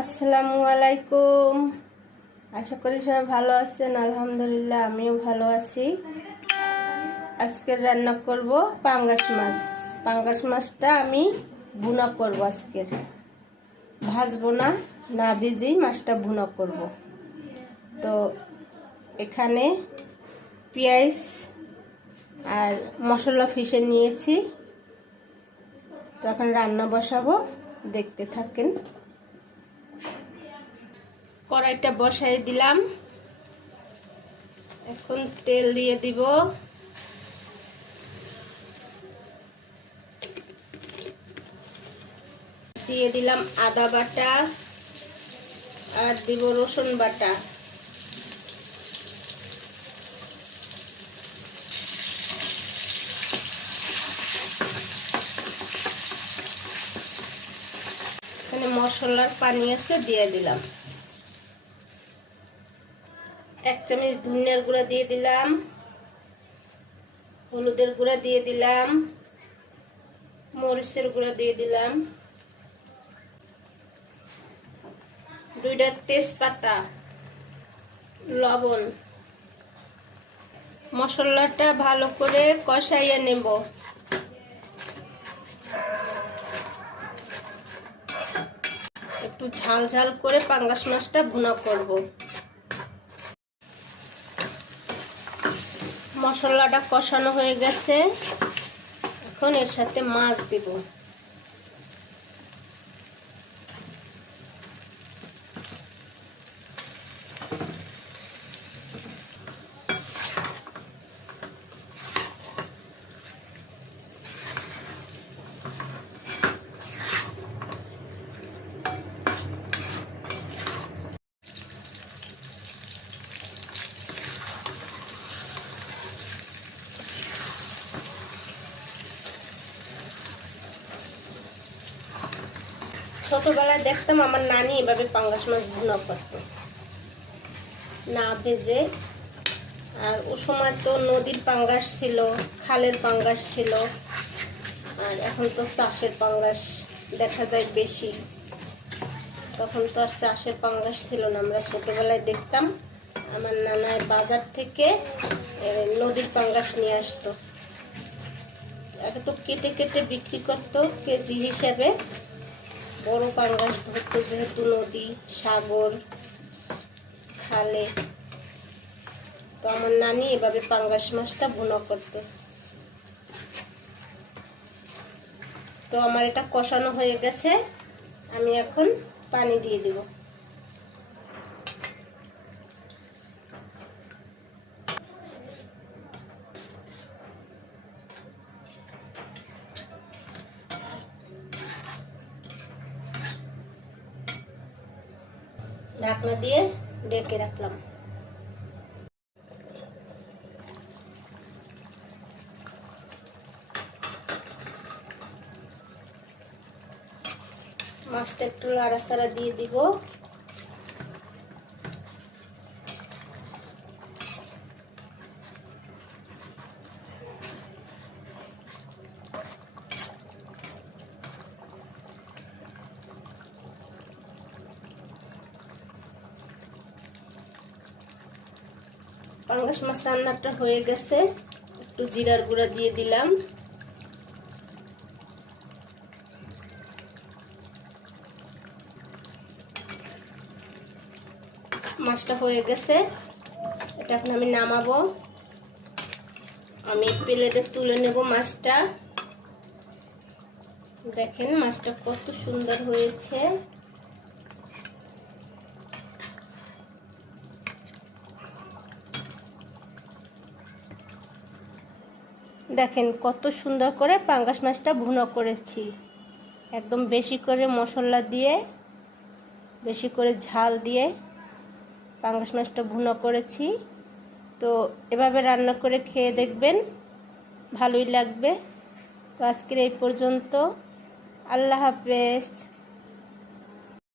আসসালামু আলাইকুম আশা করি সবাই ভালো আছেন, আলহামদুলিল্লাহ আমিও ভালো আছি। আজকের রান্না করব পাঙ্গাস মাছ। পাঙ্গাস মাছটা আমি ভুনা করব আজকের ভাজবো না না ভিজেই মাছটা ভুনা করব। তো এখানে পেঁয়াজ আর মশলা ফিসে নিয়েছি। তো এখন রান্না বসাবো, দেখতে থাকেন। কড়াইটা বসাই দিলাম। এখন তেল দিয়ে দিব। দিয়ে দিলাম আদা বাটা আর দিব রসুন বাটা। এখানে মশলার পানি আছে, দিয়ে দিলাম। এক চামচ ধনিয়ার গুঁড়া দিয়ে দিলাম। হলুদের গুঁড়া দিয়ে দিলাম। মরিচের গুঁড়া দিয়ে দিলাম। দুইটা তেজপাতা, লবণ। মশলাটা ভালো করে কষাইয়া নেব। একটু ঝাল ঝাল করে পাঙ্গাস মাছটা ভুনা করব। মশলাটা কষানো হয়ে গেছে। এখন এর সাথে মাছ দিব। ছোটবেলায় দেখতাম আমার নানি এভাবে পাঙ্গাস মাছ ভুনা করত। না ভেজে আর ও সময় তো নদীর পাঙ্গাস ছিল, খালের পাঙ্গাস ছিল, আর এখন তো চাষের পাঙ্গাস দেখা যায় বেশি। তখন তো আর চাষের পাঙ্গাস ছিল না, আমরা ছোটবেলায় দেখতাম আমার নানায় বাজার থেকে নদীর পাঙ্গাস নিয়ে আসতো। একটু কেটে কেটে বিক্রি করতো, কেজি হিসেবে। বড় পাঙ্গাস ধরতে যেহেতু নদী, সাগর, খালে। তো আমার নানি এভাবে পাঙ্গাস মাছটা ভুনা করত। তো আমার এটা কষানো হয়ে গেছে। আমি এখন পানি দিয়ে দিব। ঢাকনা দিয়ে ডেকে রাখলাম। মাছটা একটু লাড়াচাড়া দিয়ে দিব। পাঙ্গাস মাছ রান্নাটা হয়ে গেছে। একটু জিরার গুঁড়া দিয়ে দিলাম। মাছটা হয়ে গেছে। এটা এখন আমি নামাবো। আমি প্লেটে তুলে নেব মাছটা। দেখেন মাছটা কত সুন্দর হয়েছে। দেখেন কত সুন্দর করে পাঙ্গাস মাছটা ভুনো করেছি। একদম বেশি করে মশলা দিয়ে, বেশি করে ঝাল দিয়ে পাঙ্গাস মাছটা ভুনো করেছি। তো এভাবে রান্না করে খেয়ে দেখবেন, ভালোই লাগবে। তো আজকের এই পর্যন্ত, আল্লাহ হাফেজ।